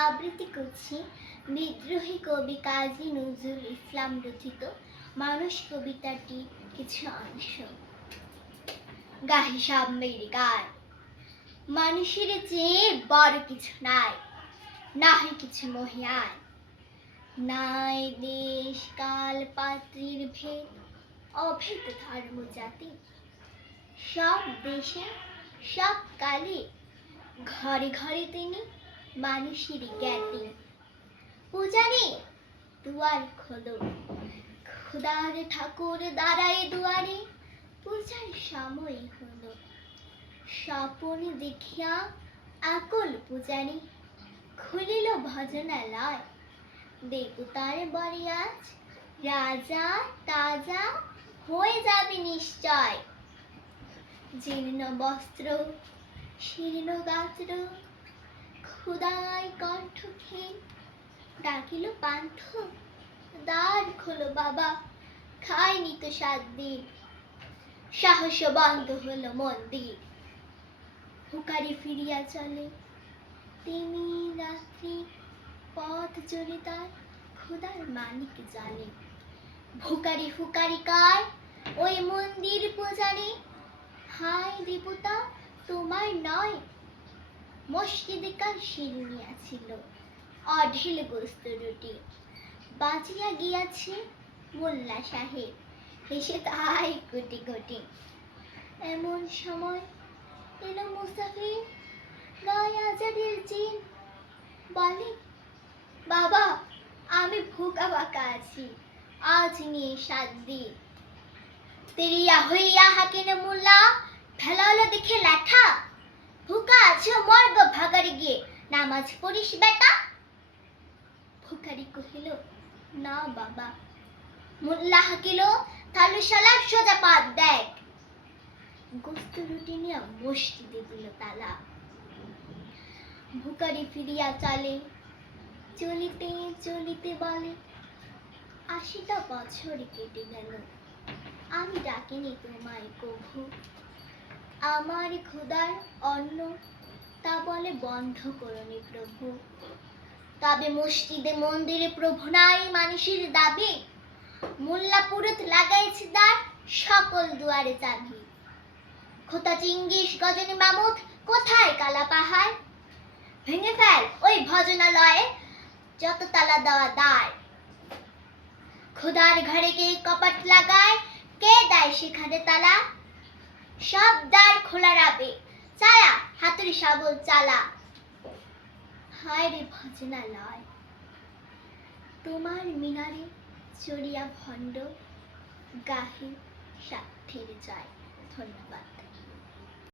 আবৃত্তি করছি বিদ্রোহী কবি কাজী নজরুল ইসলাম রচিত মানুষ কবিতাটি কিছু অংশ। গাহি সব মেরে গায়, মানুষের চেয়ে বড় কিছু নাই, নাহি কিছু মহিয়ান। নাই দেশ কাল পাত্রীর ভেদ, অভেদ ধর্ম জাতি। সব দেশে সব কালে ঘরে ঘরে তিনি মানুষের জ্ঞাতি। পূজারি দুয়ার খোলো, খোদার ঠাকুর দাঁড়ায় দুয়ারে, পূজার সময় হলো। স্বপন দেখিয়া আকুল পূজারি খুলিল ভজনালয়। দেবতার বরে আজ রাজা তাজা হয়ে যাবে নিশ্চয়। জীর্ণ বস্ত্র শীর্ণ গাত্র, ক্ষুধায় কণ্ঠ ক্ষীণ, ডাকিল পান্থ দ্বার খোলো বাবা, খায়নি তো 7 দিন। সাহস বন্ধ হলো মন্দির, হুকারি ফিরিয়া চলে। তিনি রাত্রি পথ চলে তার, ক্ষুধার মানিক জানে। ভুকারি ফুকারি কার ওই মন্দির পূজারে, হায় দেবতা তোমার নয়। মসজিদে কাল শিরনিয়া ছিল, অঢেল গোস্ত রুটি। বাঁচিয়া গিয়াছে মোল্লা সাহেব, হেসে তাই কোটি কোটি। এমন সময় এলো মুসাফির, গায়ে আজাদের জিন। বলে বাবা আমি ভুকা বাঁকা আছি, আজ নিয়ে 7 দিন। তেরিয়া হইয়া হাকিন মোল্লা ফেলালো দেখে ল্যাঠা। ভুকা আছো মর্গ ভাগাড়ে গিয়ে নামাজ পড়িস বেটা। ভুকারি কহিল না বাবা। মোল্লা হাকিল তাহলে শালা সোজা পাত দেখ। গোস্ত রুটি নিয়ে মসজিদে দিল তালা। ভুকারি ফিরিয়া চলে, চলিতে চলিতে বলে 80টা বছর কেটে গেল, আমি ডাকিনি তোমায় কভু। আমার ক্ষুধার অন্ন তা বলে বন্ধ করনি প্রভু। তবে মসজিদে মন্দিরে প্রভু নাই মানুষের দাবি। মোল্লা পুরুত লাগাইছে দ্বার, সকল দুয়ারে চাবি। খোতা চিঙ্গিস গজনী মামুদ কোথায় কালা পাহাড়। ভেঙে ফেল ওই ভজনালয়ে যত তালা দেওয়া দ্বার। খোদার ঘরে কে কপাট লাগায়, কে দেয় সেখানে তালা। সব দ্বার খোলা রাবে, চালা হাতুড়ি শাবল চালা। হায় রে ভজনালয়, তোমার মিনারে চড়িয়া ভণ্ড, গাহে স্বার্থের জয়। ধন্যবাদ।